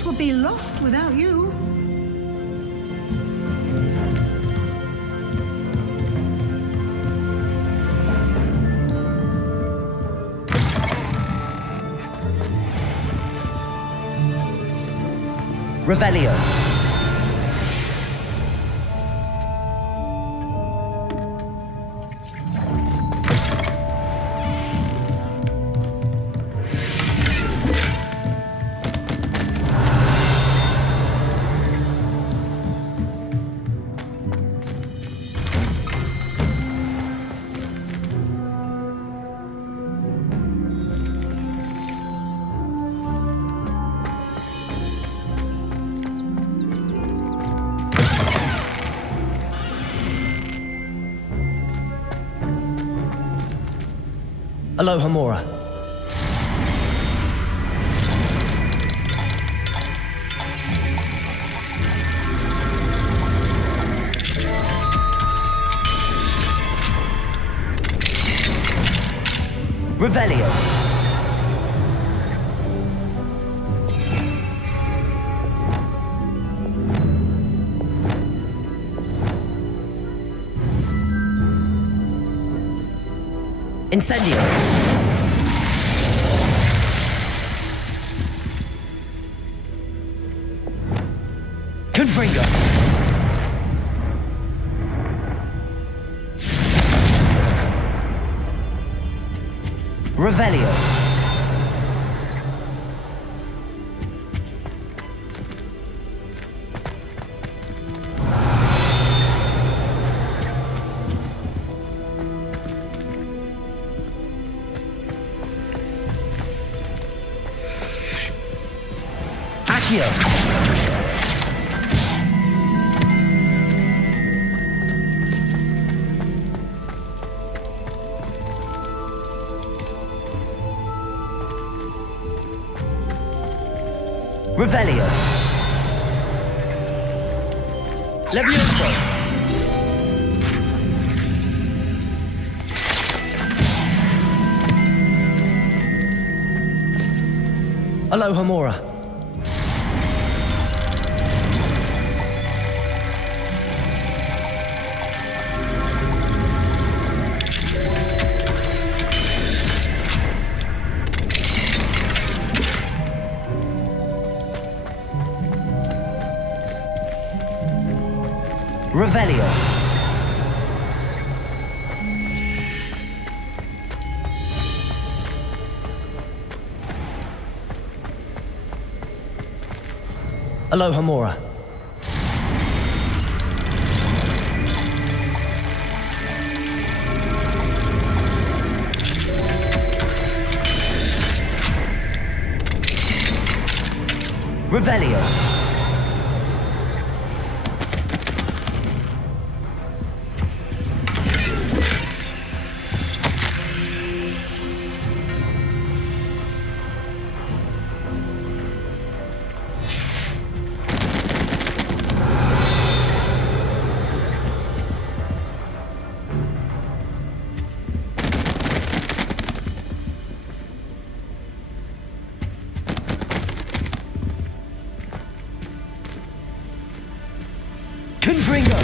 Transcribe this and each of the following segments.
Hogwarts would be lost without you. Revelio. Aloha Mora. Revelio. Incendio. Confringo. Revelio. Accio. Revelio. Levioso. Aloha Mora. Revelio. Aloha Mora. Revelio. Confringo.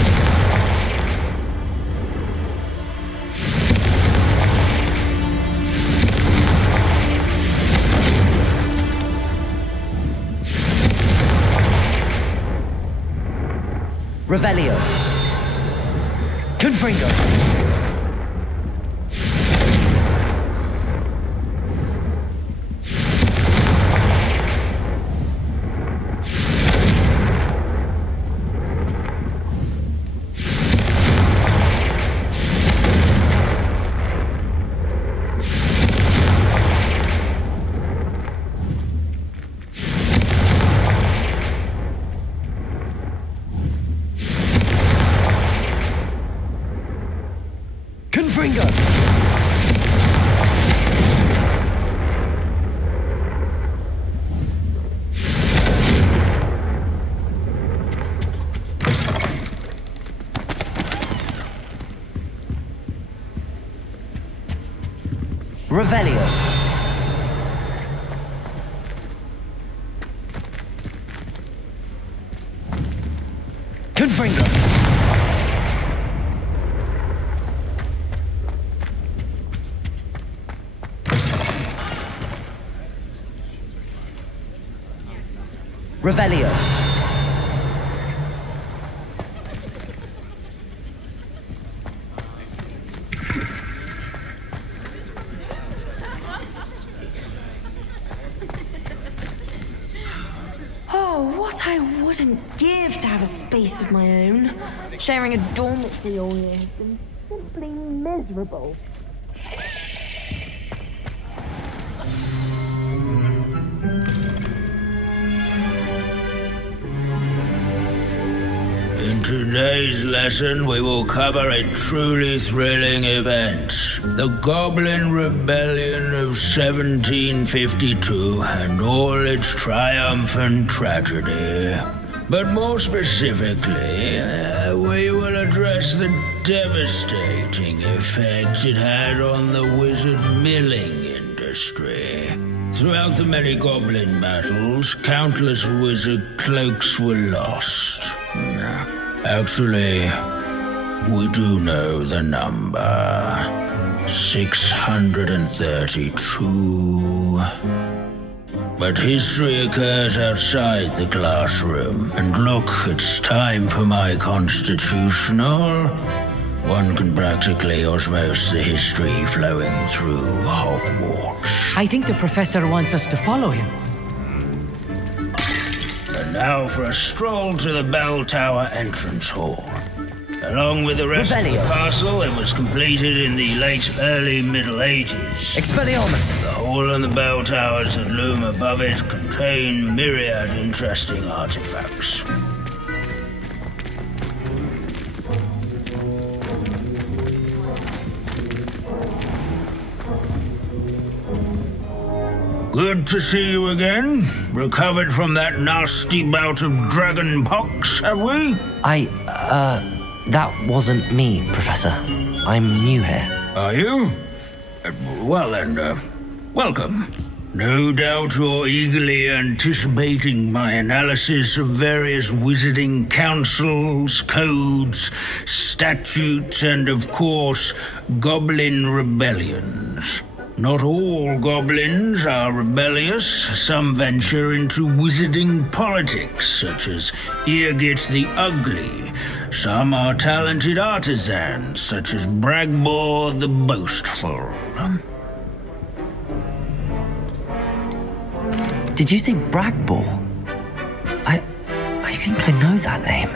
Revelio. Confringo. Confringo. Revelio. Confringo. Revelio. Oh, what I wouldn't give to have a space of my own. Sharing a dormitory all year has been simply miserable. In today's lesson, we will cover a truly thrilling event. The Goblin Rebellion of 1752 and all its triumph and tragedy. But more specifically, we will address the devastating effect it had on the wizard milling industry. Throughout the many goblin battles, countless wizard cloaks were lost. Actually, we do know the number. 632. But history occurs outside the classroom, and look, it's time for my constitutional. One can practically osmose the history flowing through Hogwarts. I think the professor wants us to follow him. And now for a stroll to the bell tower entrance hall. Along with the rest of the castle, it was completed in the early Middle Ages. Expelliarmus. The hall and the bell towers that loom above it contain myriad interesting artifacts. Good to see you again. Recovered from that nasty bout of dragon pox, have we? That wasn't me, Professor. I'm new here. Are you? Well then, welcome. No doubt you're eagerly anticipating my analysis of various wizarding councils, codes, statutes, and of course, goblin rebellions. Not all goblins are rebellious. Some venture into wizarding politics, such as Eargit the Ugly. Some are talented artisans, such as Bragbor the Boastful. Did you say Bragbor? I think I know that name.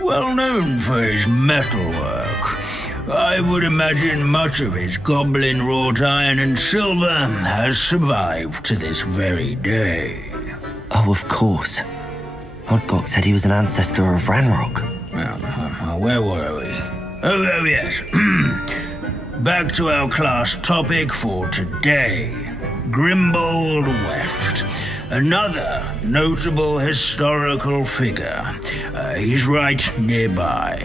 Well known for his metalwork. I would imagine much of his goblin wrought iron and silver has survived to this very day. Oh, of course. Odgok said he was an ancestor of Ranrock. Well, where were we? Oh yes. Back to our class topic for today. Grimbold Weft. Another notable historical figure. He's right nearby.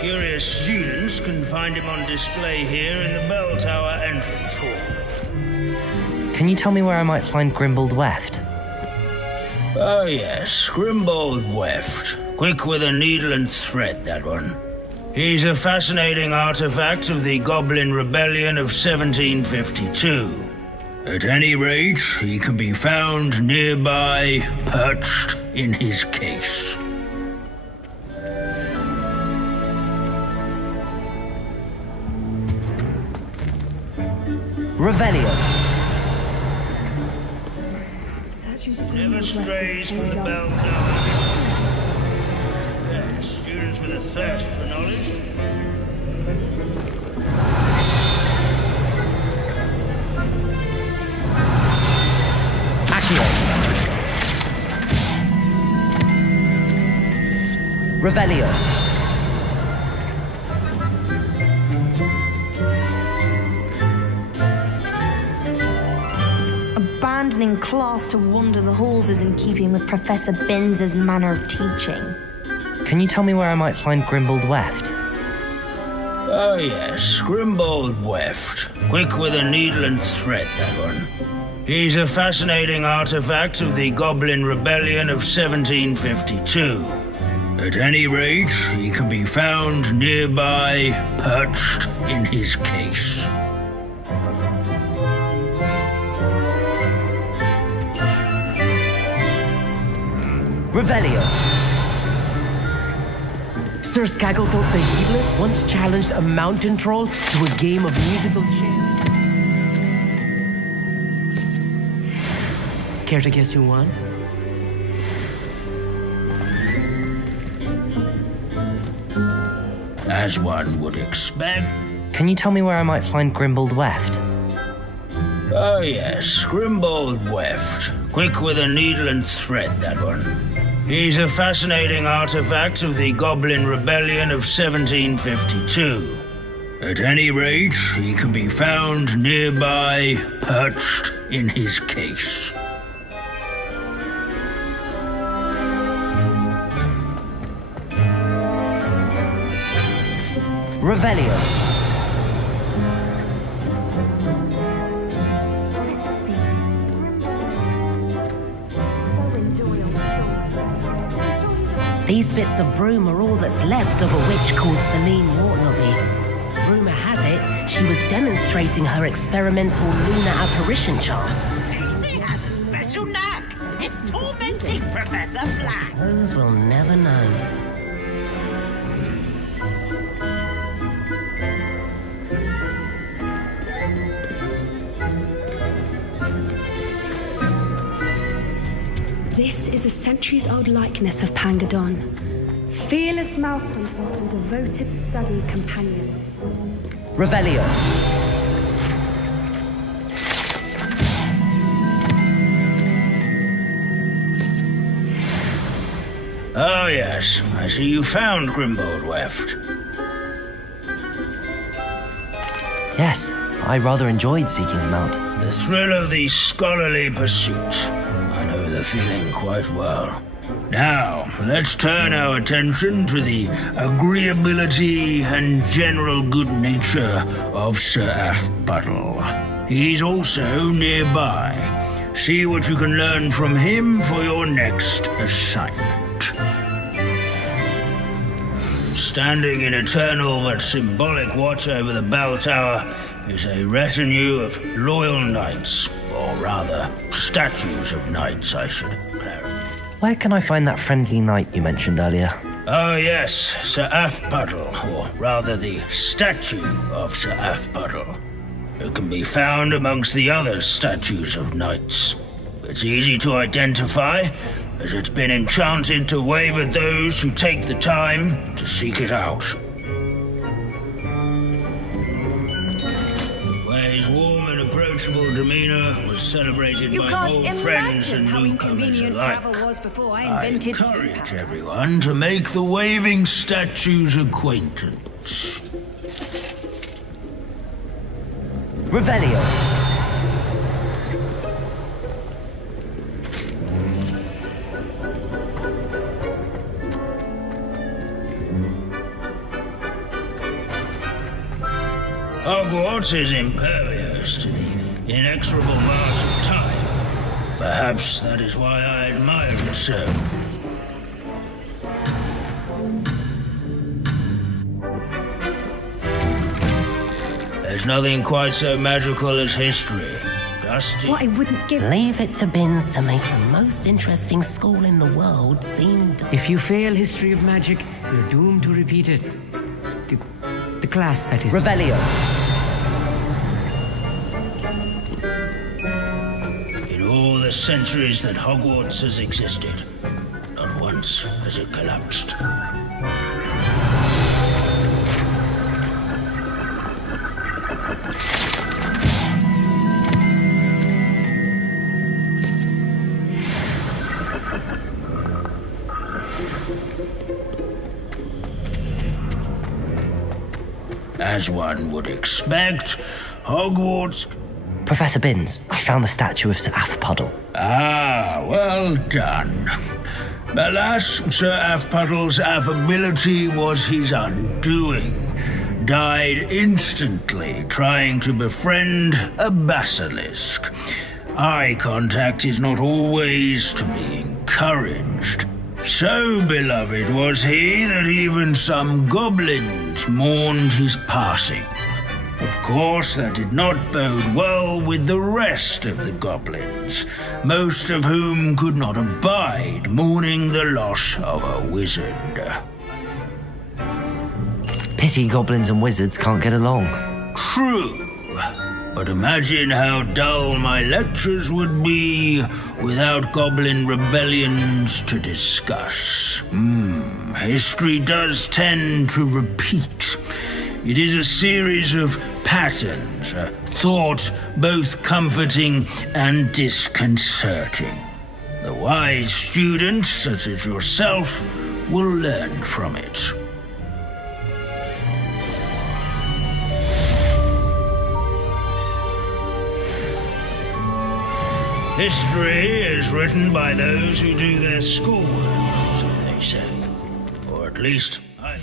Curious students can find him on display here in the bell tower entrance hall. Can you tell me where I might find Grimbold Weft? Oh yes, Grimbold Weft. Quick with a needle and thread, that one. He's a fascinating artifact of the Goblin Rebellion of 1752. At any rate, he can be found nearby, perched in his case. Revelio. Never strays from the bell tower. Yeah, students with a thirst for knowledge. Accio. Revelio. Abandoning class to wander the halls is in keeping with Professor Binns's manner of teaching. Can you tell me where I might find Grimbold Weft? Oh yes, Grimbold Weft. Quick with a needle and thread, that one. He's a fascinating artifact of the Goblin Rebellion of 1752. At any rate, he can be found nearby, perched in his case. Revelio. Sir Scagglethorpe the Heedless once challenged a mountain troll to a game of musical chairs. Care to guess who won? As one would expect. Can you tell me where I might find Grimbold Weft? Oh yes, Grimbold Weft. Quick with a needle and thread, that one. He's a fascinating artifact of the Goblin Rebellion of 1752. At any rate, he can be found nearby, perched in his case. Revelio. These bits of broom are all that's left of a witch called Celine Mortlobby. Rumour has it, she was demonstrating her experimental lunar apparition charm. He has a special knack. It's tormenting Professor Black. Those will never know. This is a centuries-old likeness of Pangadon. Fearless mouse hunter and devoted study companion. Revelio. Oh yes, I see you found Grimbold Weft. Yes, I rather enjoyed seeking him out. The thrill of the scholarly pursuit. I know the feeling quite well. Now, let's turn our attention to the agreeability and general good nature of Sir Aphbuttle. He's also nearby. See what you can learn from him for your next assignment. Standing in eternal but symbolic watch over the bell tower is a retinue of loyal knights, or rather, statues of knights, I should clarify. Where can I find that friendly knight you mentioned earlier? Oh yes, Sir Aphbuttle, or rather the statue of Sir Aphbuttle, who can be found amongst the other statues of knights. It's easy to identify, as it's been enchanted to wave at those who take the time to seek it out. Where his warm and approachable demeanor was celebrated by old friends and newcomers alike. I encourage everyone to make the waving statue's acquaintance. Revelio. Hogwarts is impervious to the inexorable march of time. Perhaps that is why I admire it so. There's nothing quite so magical as history. Dusty. What I wouldn't give. Leave it to Binns to make the most interesting school in the world seem... If you fail history of magic, you're doomed to repeat it. The class, that is. Revelio. In all the centuries that Hogwarts has existed, not once has it collapsed. As one would expect, Hogwarts... Professor Binns, I found the statue of Sir Aphbuttle. Ah, well done. Alas, Sir Aphbuttle's affability was his undoing. Died instantly trying to befriend a basilisk. eye contact is not always to be encouraged. So beloved was he that even some goblins mourned his passing. Of course, that did not bode well with the rest of the goblins, most of whom could not abide mourning the loss of a wizard. Pity goblins and wizards can't get along. True, but imagine how dull my lectures would be without goblin rebellions to discuss. History does tend to repeat. It is a series of patterns, a thought both comforting and disconcerting. The wise student, such as yourself, will learn from it. History is written by those who do their schoolwork, so they say. Or at least I...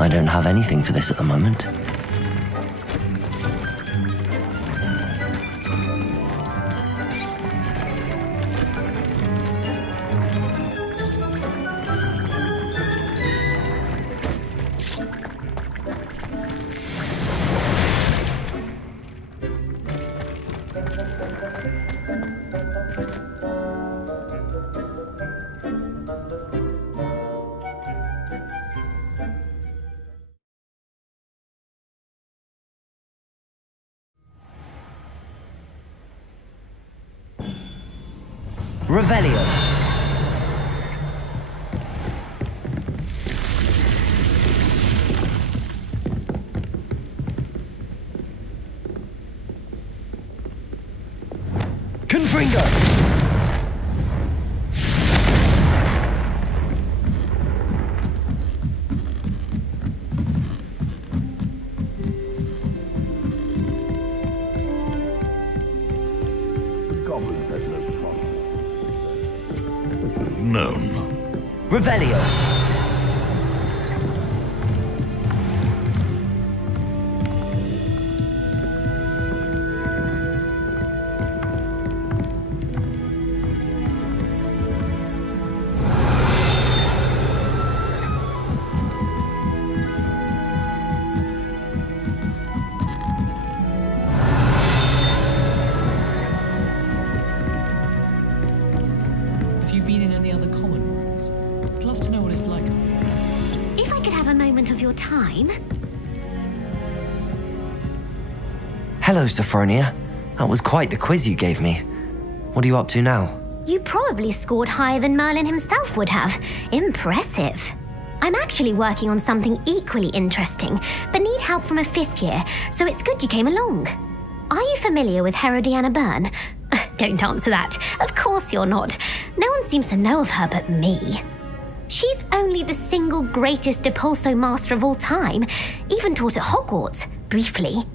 I don't have anything for this at the moment. Revelio. Confringo. Known. Revelio. Have you been in any other common rooms? I'd love to know what it's like. If I could have a moment of your time. Hello, Sophronia. That was quite the quiz you gave me. What are you up to now? You probably scored higher than Merlin himself would have. Impressive. I'm actually working on something equally interesting, but need help from a 5th year, so it's good you came along. Are you familiar with Herodiana Byrne? Don't answer that. Of course you're not. No one seems to know of her but me. She's only the single greatest Depulso master of all time, even taught at Hogwarts, briefly.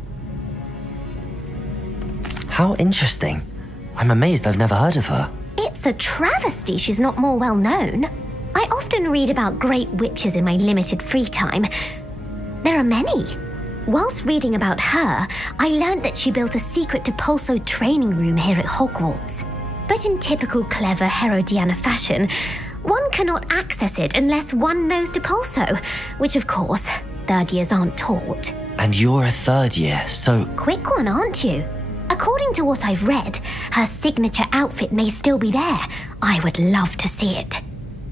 How interesting. I'm amazed I've never heard of her. It's a travesty she's not more well known. I often read about great witches in my limited free time. There are many. Whilst reading about her, I learned that she built a secret Depulso training room here at Hogwarts. But in typical clever Herodiana fashion, one cannot access it unless one knows Depulso, which of course, 3rd years aren't taught. And you're a third year, so... Quick one, aren't you? According to what I've read, her signature outfit may still be there. I would love to see it.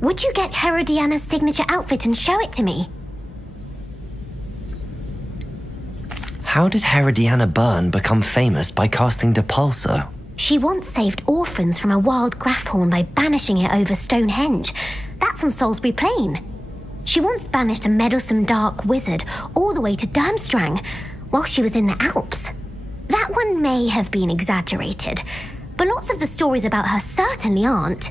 Would you get Herodiana's signature outfit and show it to me? How did Herodiana Byrne become famous by casting Depulso? She once saved orphans from a wild Grafhorn by banishing it over Stonehenge. That's on Salisbury Plain. She once banished a meddlesome dark wizard all the way to Durmstrang while she was in the Alps. That one may have been exaggerated, but lots of the stories about her certainly aren't.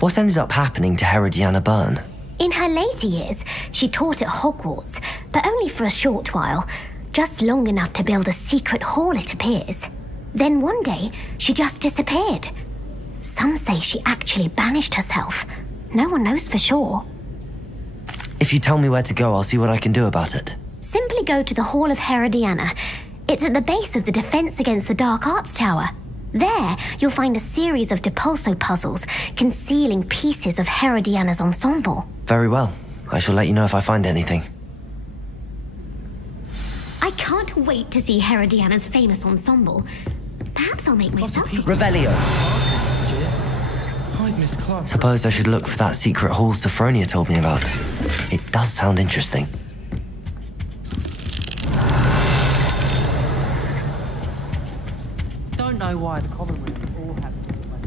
What ended up happening to Herodiana Byrne? In her later years, she taught at Hogwarts, but only for a short while, just long enough to build a secret hall, it appears. Then one day, she just disappeared. Some say she actually banished herself. No one knows for sure. If you tell me where to go, I'll see what I can do about it. Simply go to the Hall of Herodiana. It's at the base of the Defense Against the Dark Arts Tower. There, you'll find a series of Depulso puzzles concealing pieces of Herodiana's ensemble. Very well. I shall let you know if I find anything. I can't wait to see Herodiana's famous ensemble. Perhaps I'll make myself... Revelio! I'd miss class. Suppose I should look for that secret hall Sophronia told me about. It does sound interesting. Don't know why the common rooms all have this way.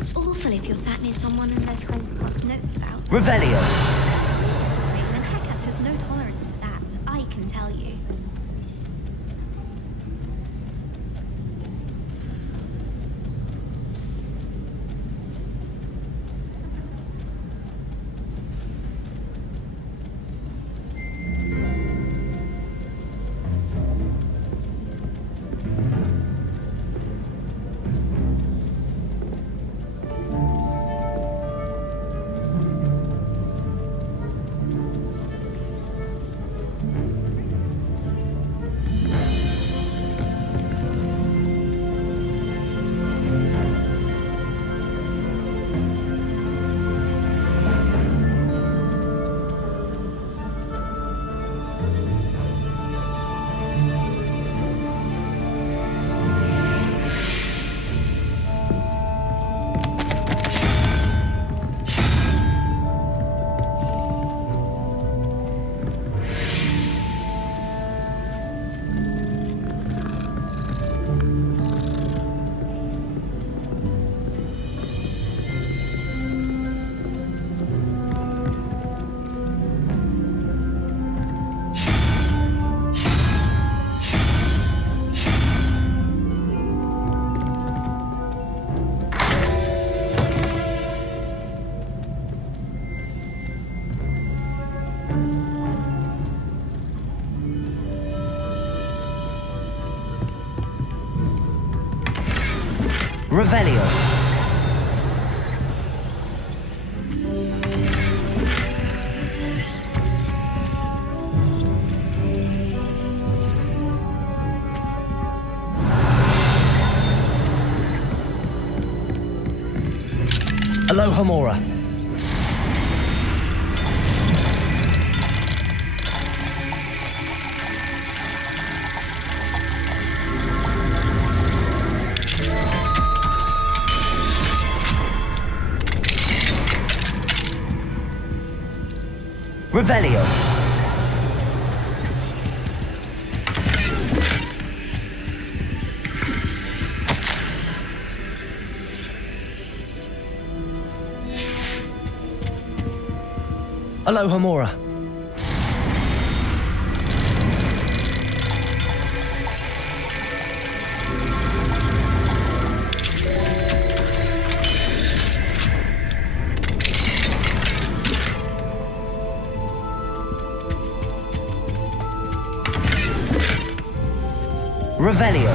It's awful if you're sat near someone and they're trying to pass notes about. Revelio! And Hecate has no tolerance for that, I can tell you. Revelio! Alohomora. Revelio. Alohomora. Revelio.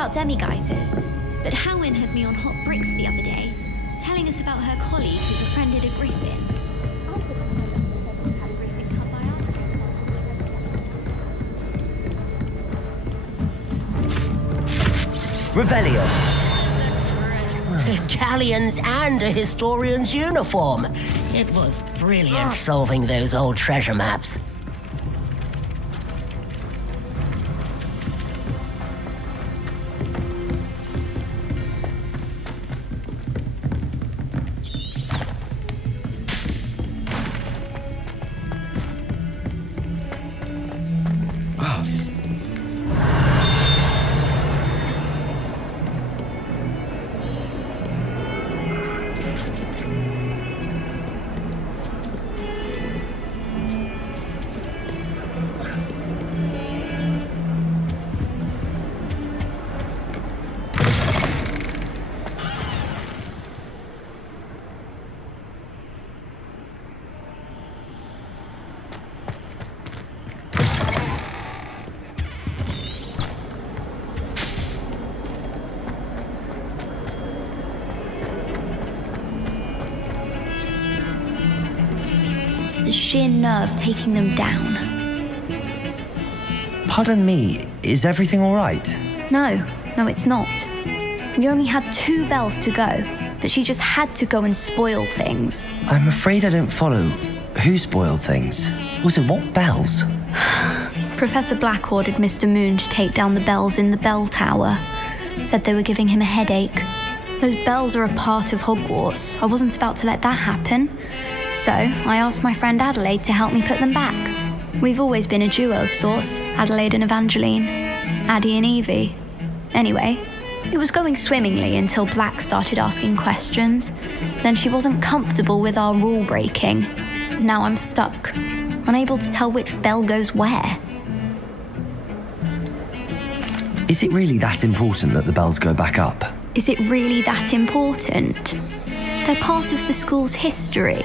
about demi-guises, but Howin had me on hot bricks the other day, telling us about her colleague who befriended a griffin. After that, I learned that Debbie had a griffin come by Revelio. Galleons and a historian's uniform. It was brilliant solving those old treasure maps. The sheer nerve taking them down. Pardon me, is everything all right? No, it's not. We only had 2 bells to go, but she just had to go and spoil things. I'm afraid I don't follow. Who spoiled things? Also, what bells? Professor Black ordered Mr. Moon to take down the bells in the bell tower. Said they were giving him a headache. Those bells are a part of Hogwarts. I wasn't about to let that happen. So I asked my friend Adelaide to help me put them back. We've always been a duo of sorts, Adelaide and Evangeline, Addie and Evie. Anyway, it was going swimmingly until Black started asking questions. Then she wasn't comfortable with our rule breaking. Now I'm stuck, unable to tell which bell goes where. Is it really that important that the bells go back up? Is it really that important? They're part of the school's history.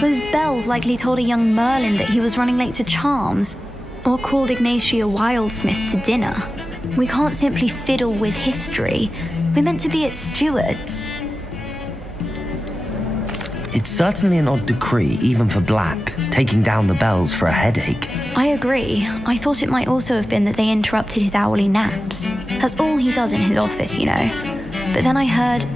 Those bells likely told a young Merlin that he was running late to Charms, or called Ignatia Wildsmith to dinner. We can't simply fiddle with history. We're meant to be its stewards. It's certainly an odd decree, even for Black, taking down the bells for a headache. I agree. I thought it might also have been that they interrupted his hourly naps. That's all he does in his office, you know. But then I heard...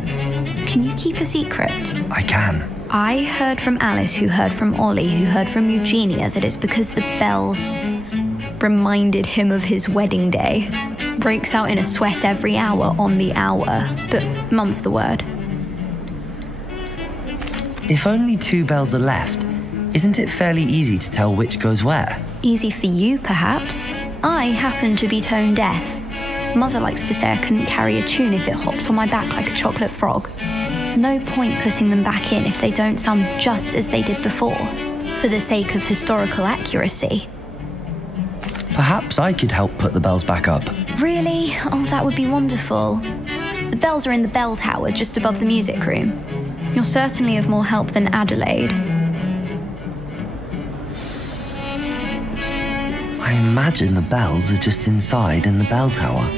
Can you keep a secret? I can. I heard from Alice, who heard from Ollie, who heard from Eugenia, that it's because the bells reminded him of his wedding day. Breaks out in a sweat every hour on the hour, but mum's the word. If only 2 bells are left, isn't it fairly easy to tell which goes where? Easy for you, perhaps. I happen to be tone deaf. Mother likes to say I couldn't carry a tune if it hopped on my back like a chocolate frog. No point putting them back in if they don't sound just as they did before, for the sake of historical accuracy. Perhaps I could help put the bells back up. Really? Oh, that would be wonderful. The bells are in the bell tower just above the music room. You're certainly of more help than Adelaide. I imagine the bells are just inside in the bell tower.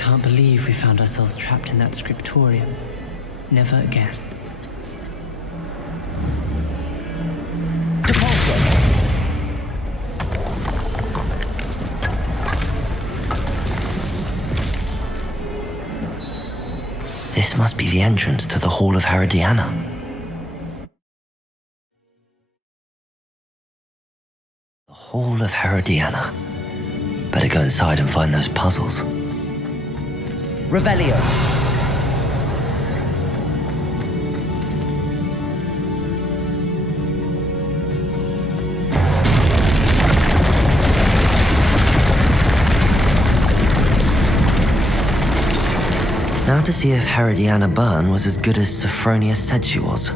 can't believe we found ourselves trapped in that scriptorium. Never again. This must be the entrance to the Hall of Herodiana. The Hall of Herodiana. Better go inside and find those puzzles. Revelio. Now to see if Herodiana Byrne was as good as Sophronia said she was.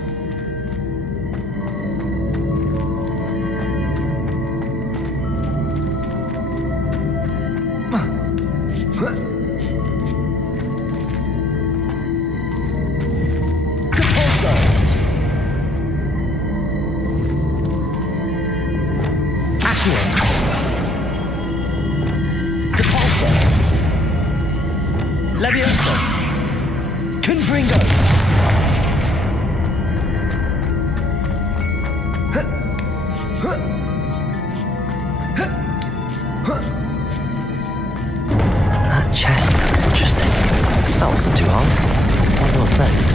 Levioso! Confringo! That chest looks interesting. That wasn't too hard. I wonder what's next.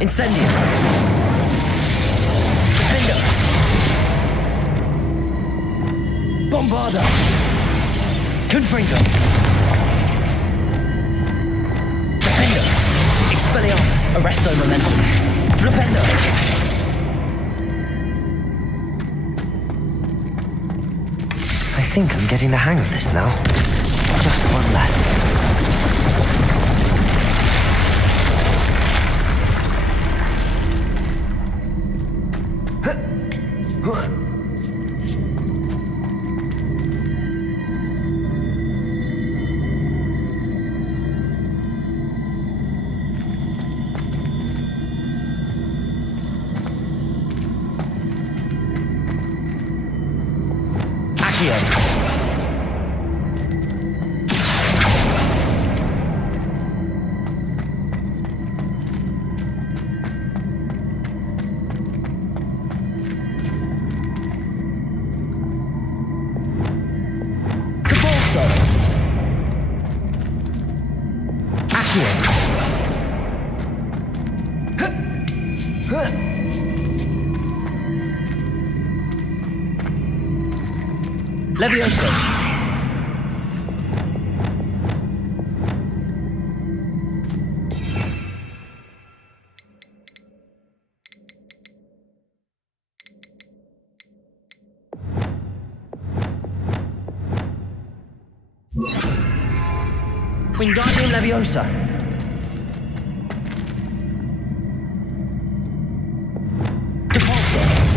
Incendio. Defender. Bombarda. Confringo. Defender. Expelliarmus. Arresto Momentum. Flipendo. I think I'm getting the hang of this now. Just one left. Leviosa! Wingardium Leviosa! Depulso!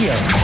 Accio!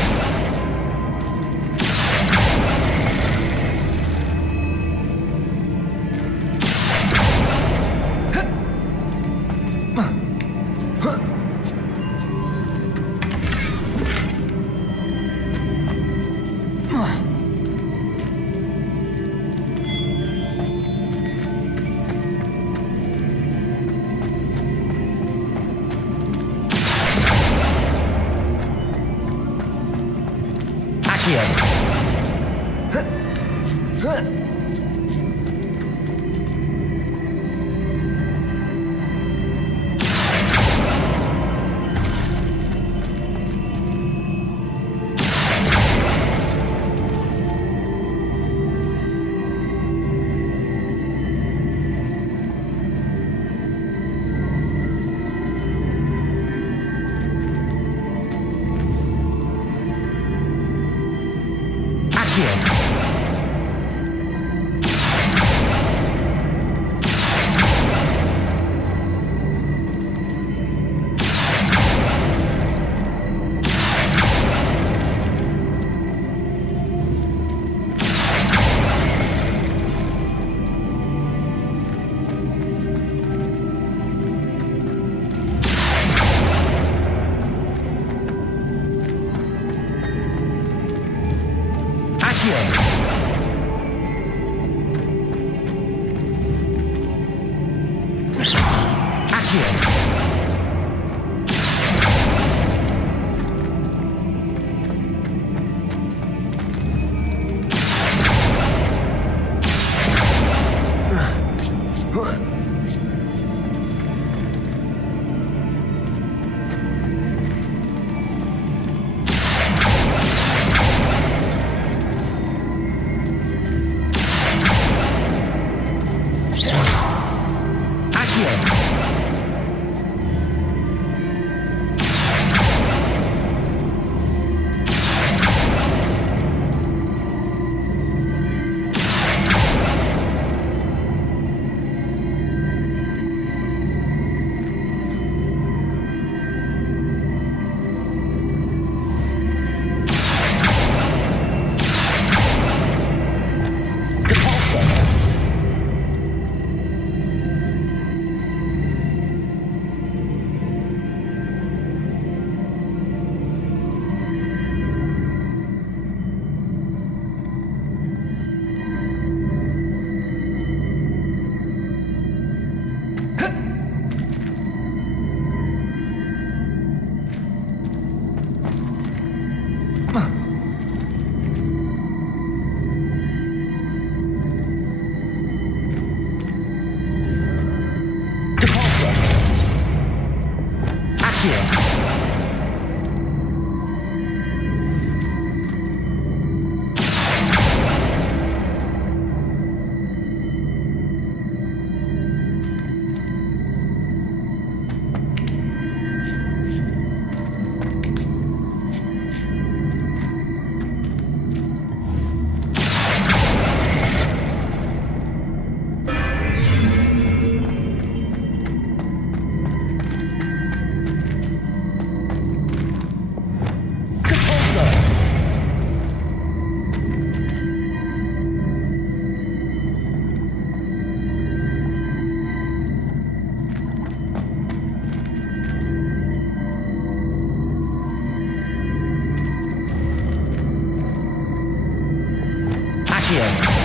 Accio.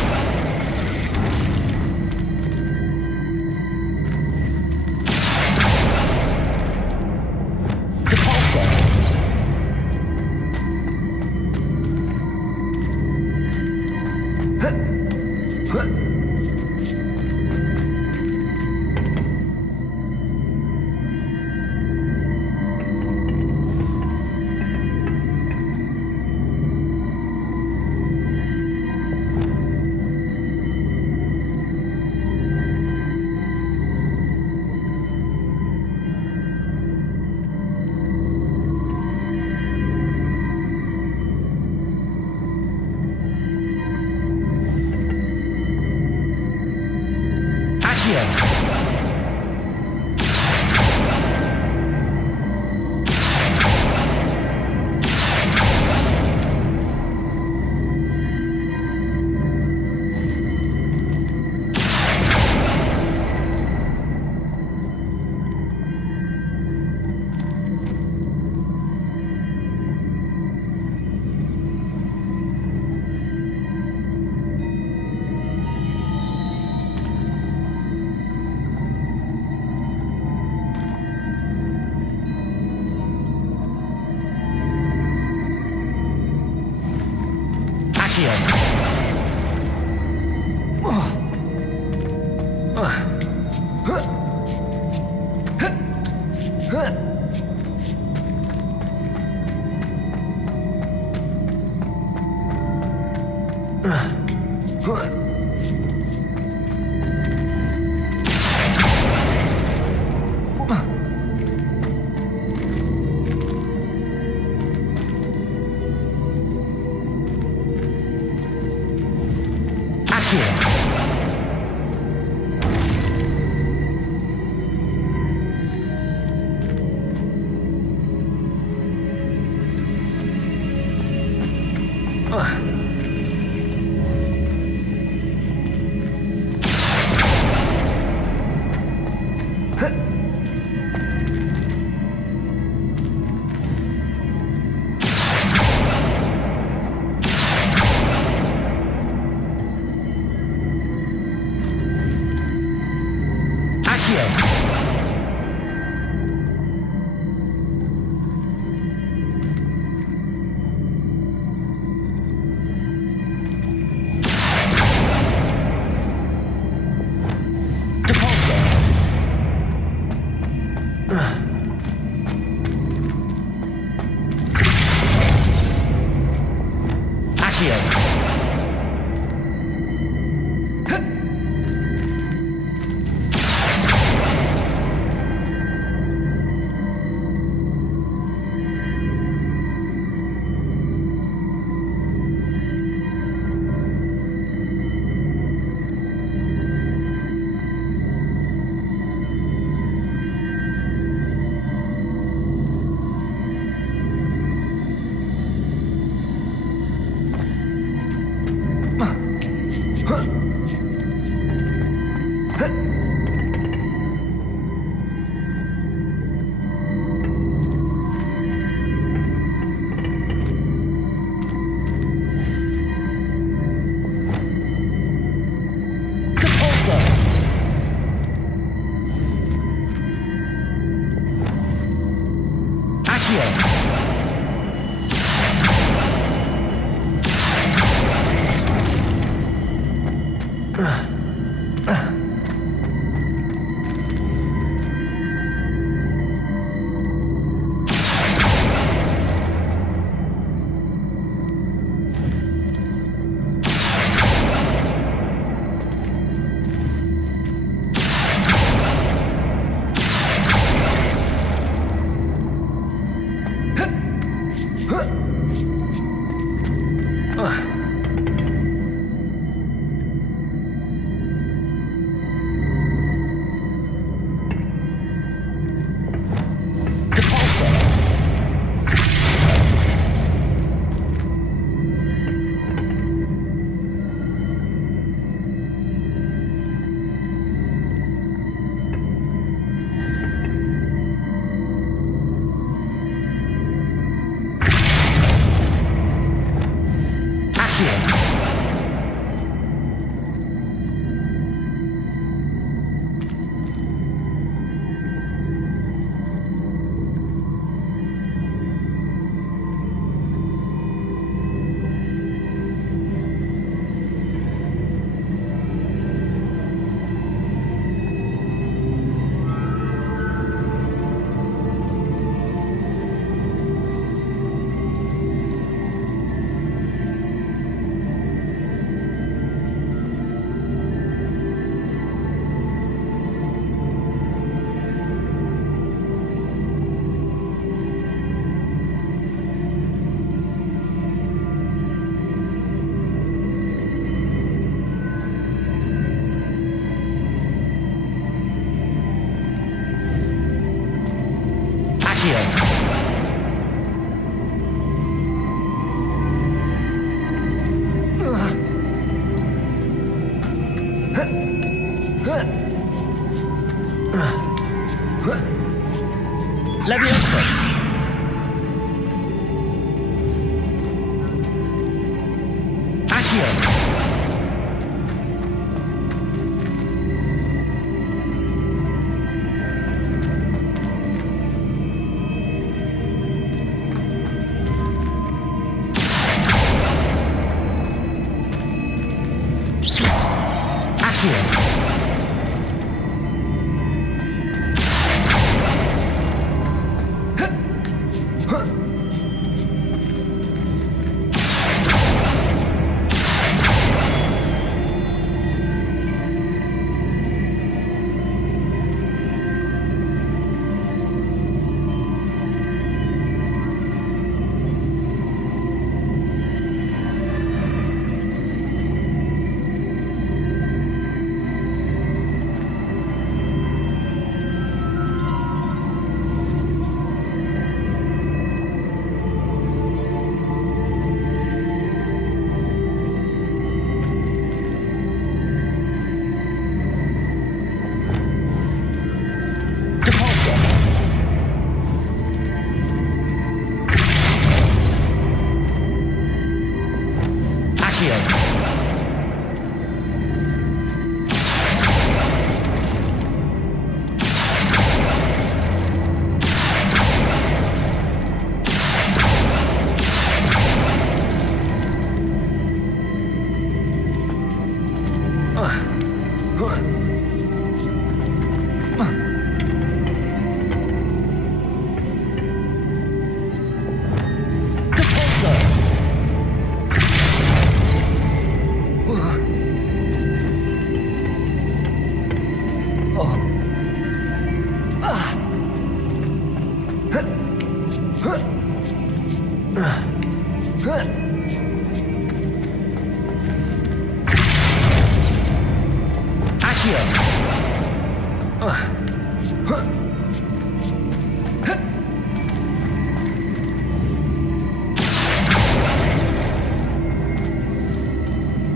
Huh.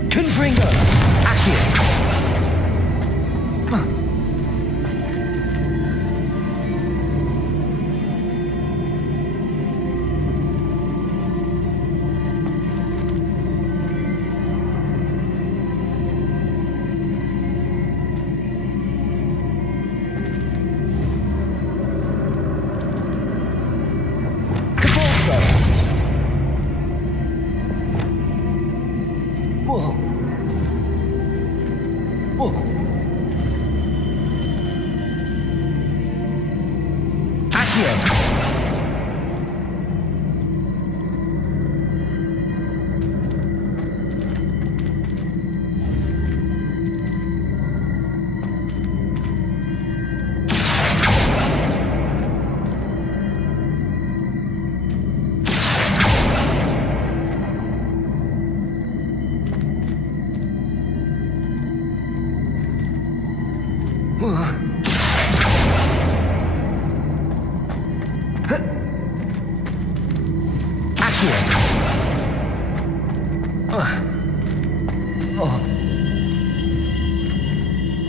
Confringo! Accio!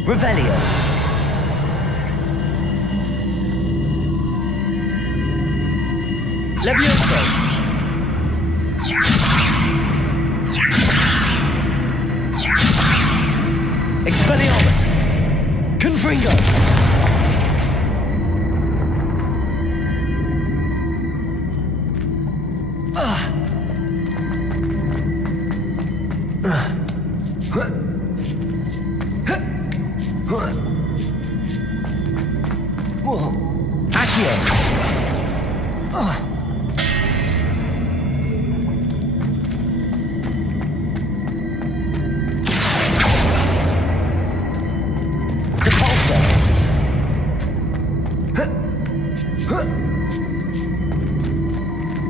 Revelio. Levioso. Expelliarmus. Confringo.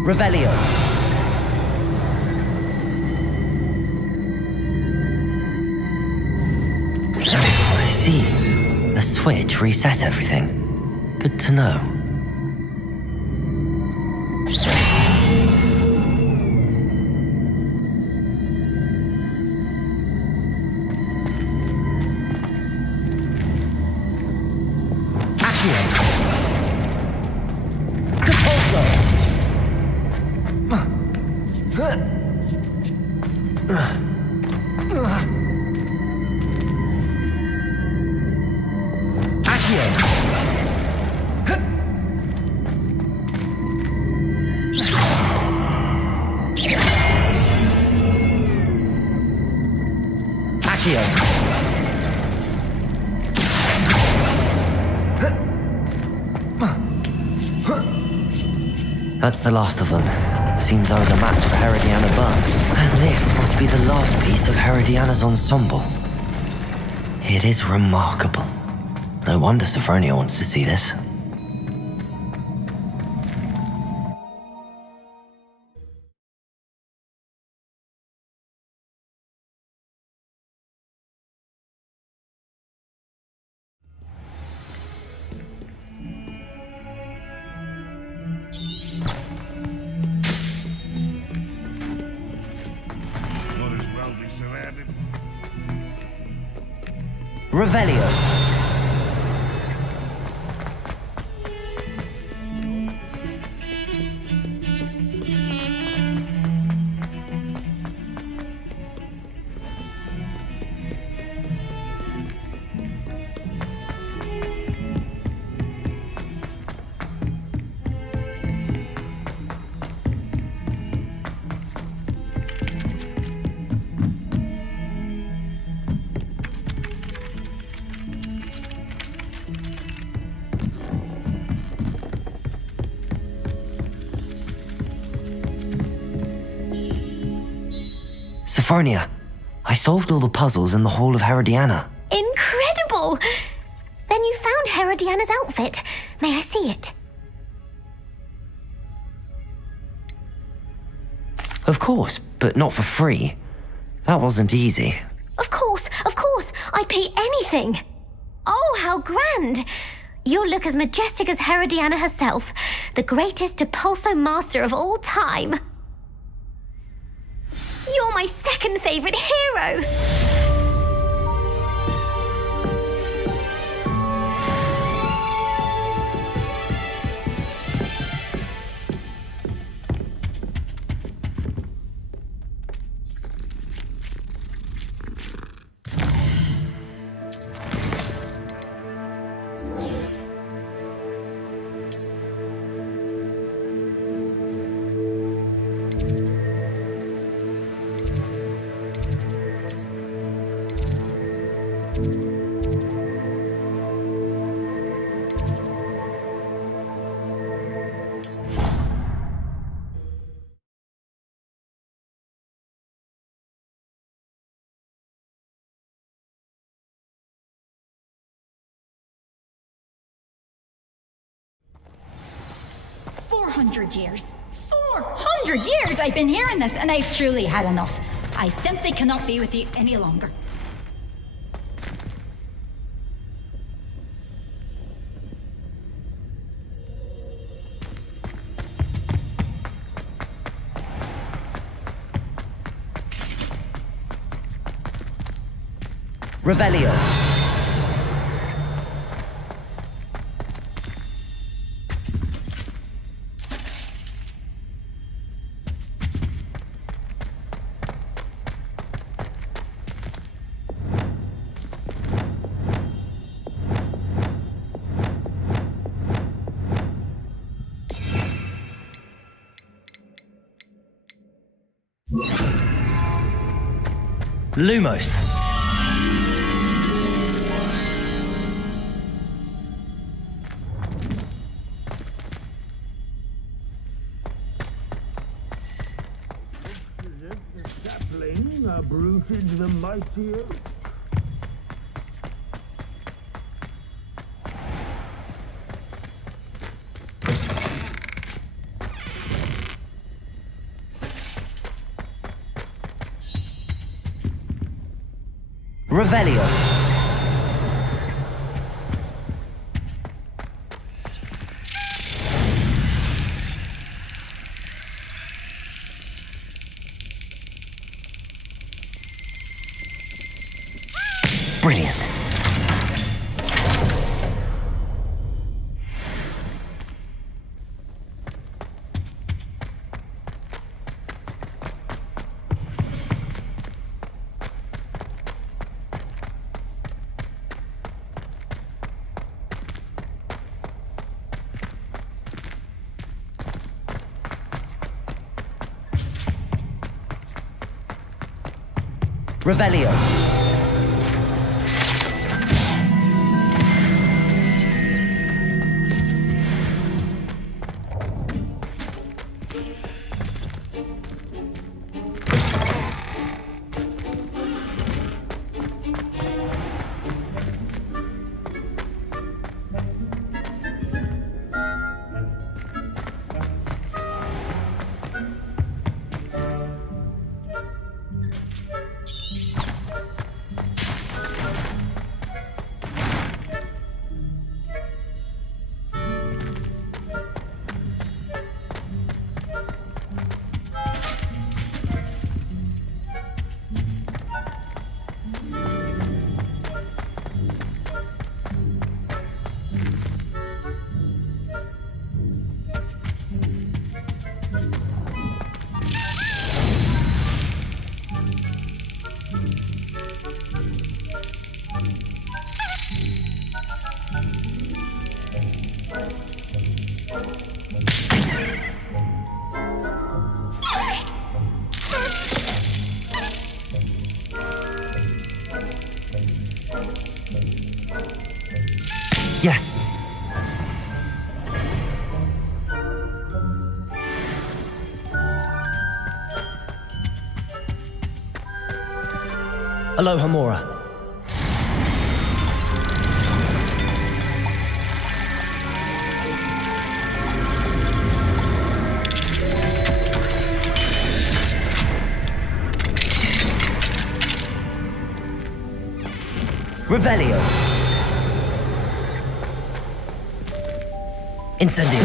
Revelio. I see. The switch reset everything. Good to know. That's the last of them. Seems I was a match for Herodiana Burn. And this must be the last piece of Herodiana's ensemble. It is remarkable. No wonder Sophronia wants to see this. Revelio. Sophronia, I solved all the puzzles in the Hall of Herodiana. Incredible! Then you found Herodiana's outfit. May I see it? Of course, but not for free. That wasn't easy. Of course, I'd pay anything. Oh, how grand! You'll look as majestic as Herodiana herself, the greatest Depulso master of all time. You're my second favorite hero! 400 years. 400 years I've been hearing this, and I've truly had enough. I simply cannot be with you any longer. Revelio. Lumos. The sapling uprooted the mighty oak. Revelio. Brilliant. Revelio. Yes. Aloha Mora. Revelio. Incendio.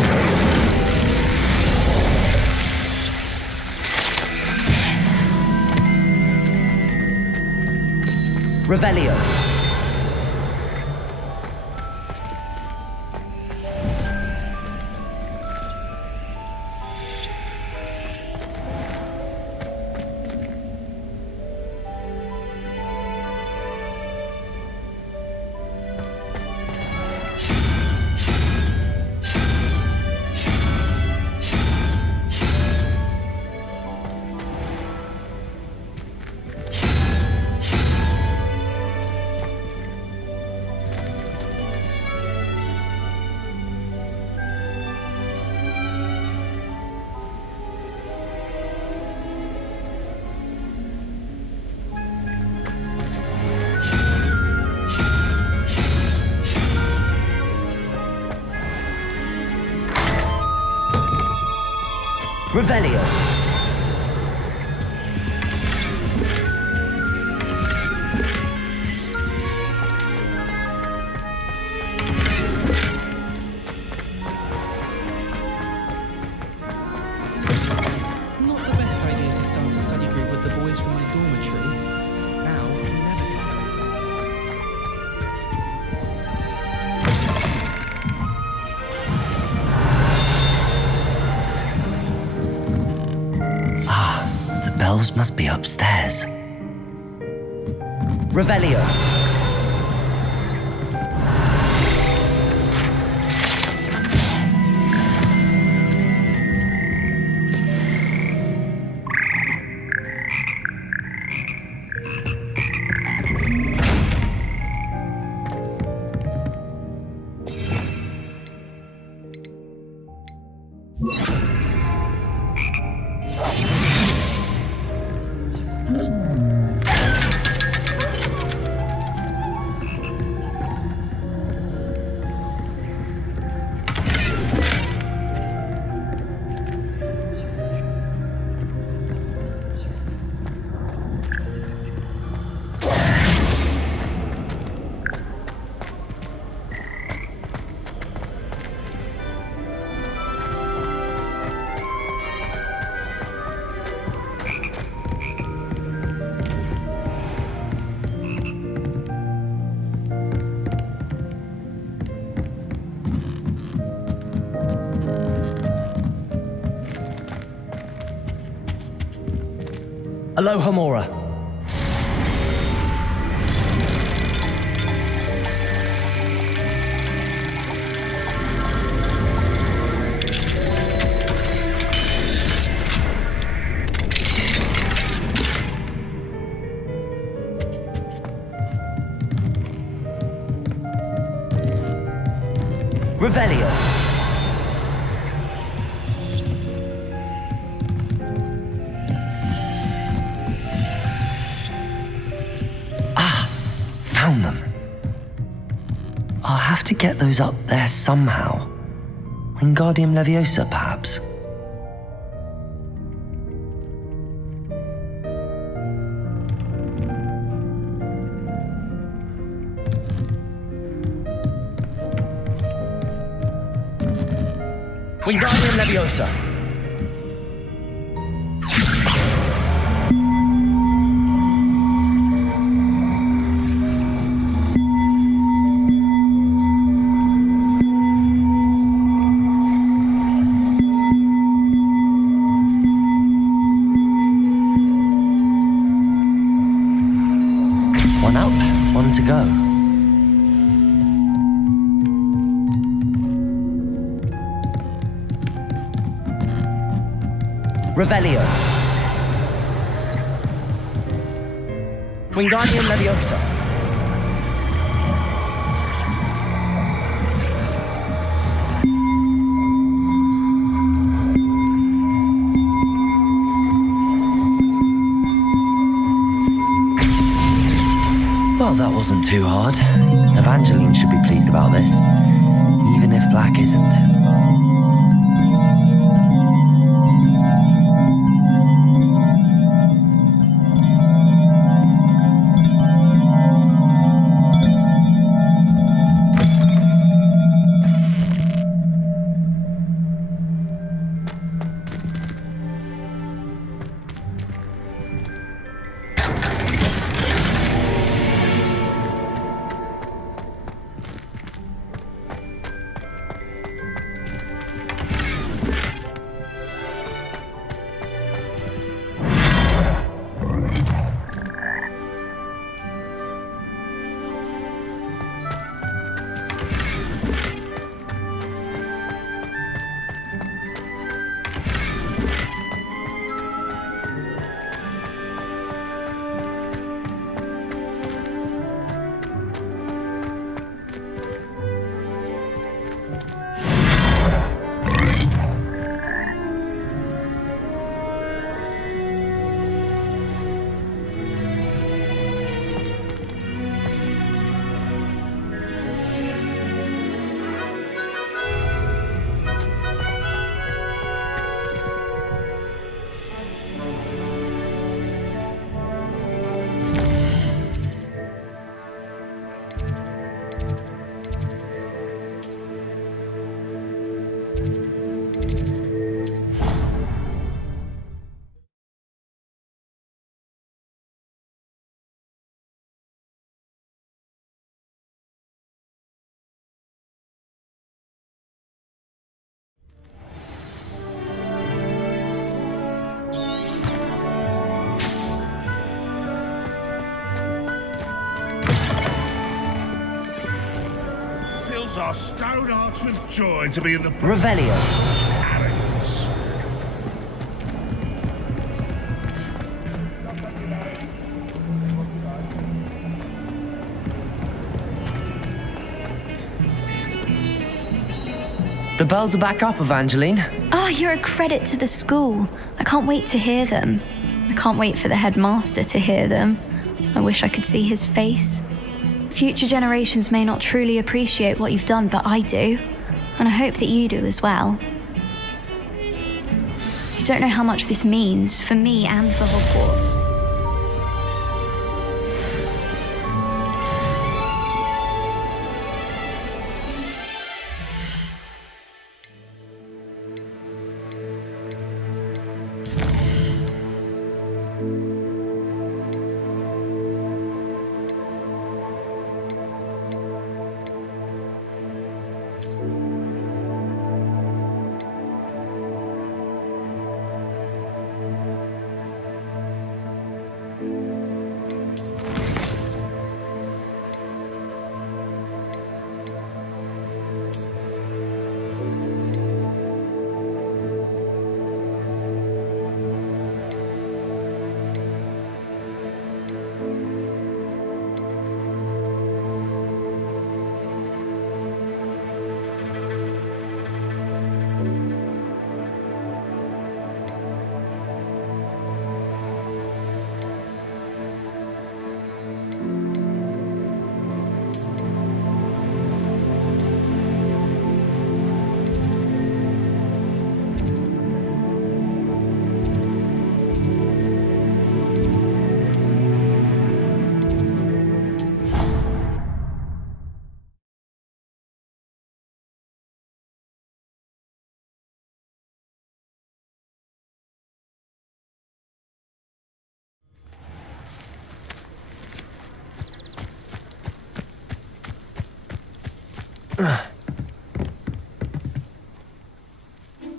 Revelio. Revelio. Not the best idea to start a study group with the boys from my dormitory. Now, we never The bells must be upstairs. Revelio. Aloha Mora. Revelio. Found them. I'll have to get those up there somehow. Wingardium Leviosa, perhaps. Wingardium Leviosa. One up, one to go. Revelio. Wingardium Leviosa. Well, that wasn't too hard. Evangeline should be pleased about this, even if Black isn't. our stone hearts with joy to be in the Revelio. Such arrogance. The bells are back up, Evangeline. Oh, you're a credit to the school. I can't wait to hear them. I can't wait for the headmaster to hear them. I wish I could see his face. Future generations may not truly appreciate what you've done, but I do. And I hope that you do as well. You don't know how much this means for me and for Hogwarts.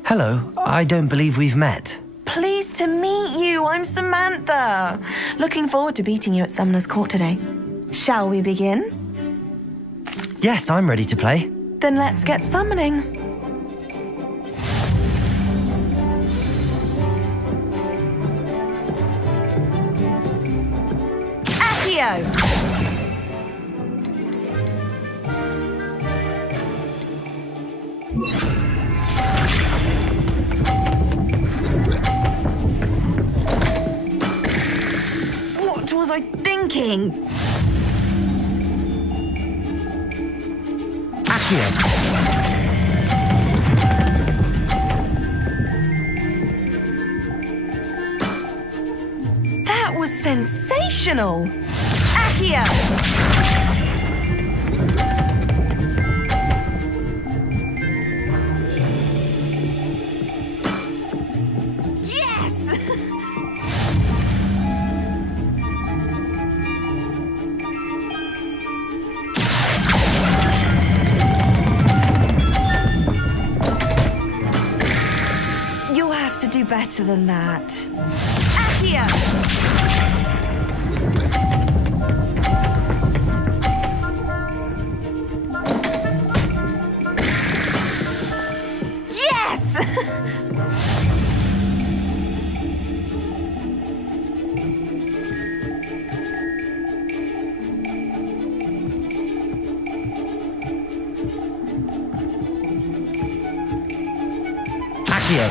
Hello, I don't believe we've met. Pleased to meet you. I'm Samantha. Looking forward to beating you at Summoner's Court today. Shall we begin? Yes, I'm ready to play. Then let's get summoning. Accio! What was I thinking? Accio! That was sensational! Accio! Yes! You'll have to do better than that. Accio! Yes! Accio!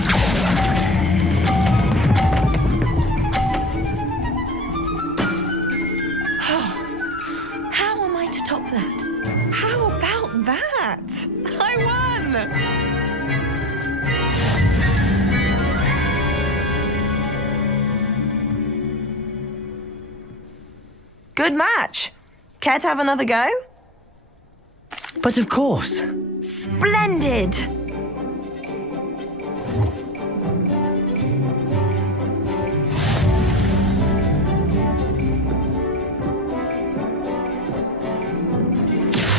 How am I to top that? How about that? I won! Good match. Care to have another go? But of course. Splendid!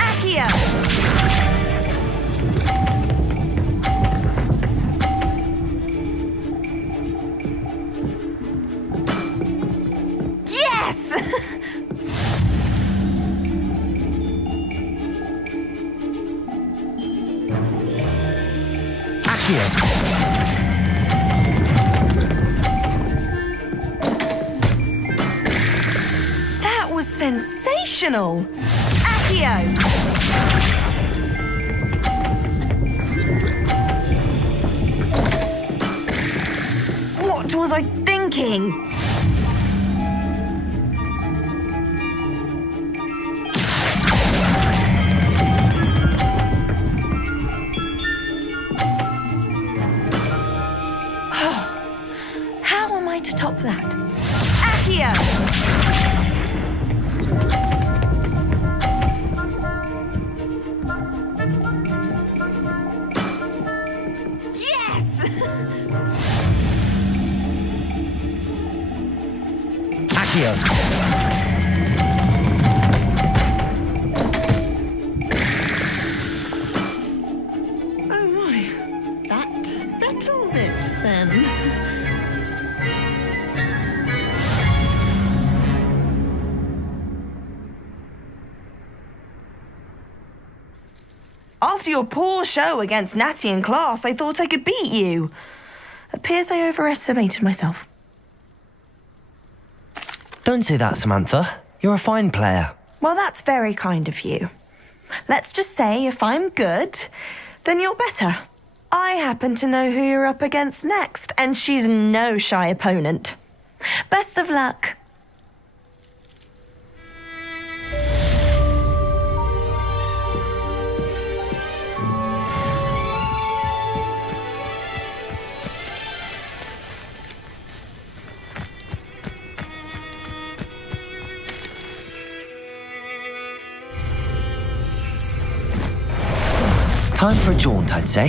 Accio! Yes! Sensational! Accio! What was I thinking? How am I to top that? Accio! Yes! Accio. Oh my, that settles it then. After your poor show against Natty in class, I thought I could beat you. Appears I overestimated myself. Don't say that, Samantha. You're a fine player. Well, that's very kind of you. Let's just say if I'm good, then you're better. I happen to know who you're up against next, and she's no shy opponent. Best of luck. Time for a jaunt, I'd say.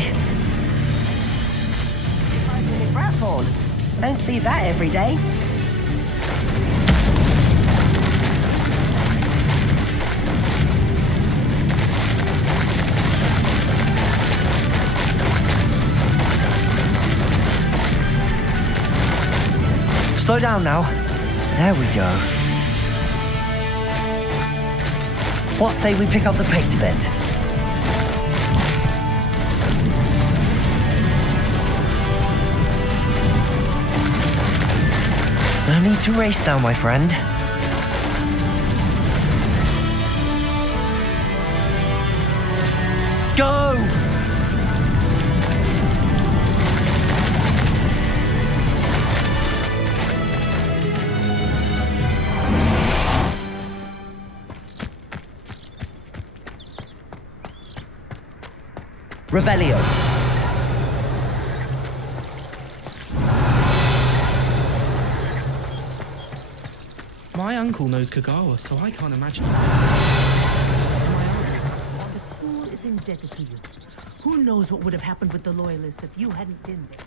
5-minute rat horn. Don't see that every day. Slow down now. There we go. What say we pick up the pace a bit? No need to race now, my friend. Go! Revelio. My uncle knows Kagawa, so I can't imagine. The school is indebted to you. Who knows what would have happened with the Loyalists if you hadn't been there?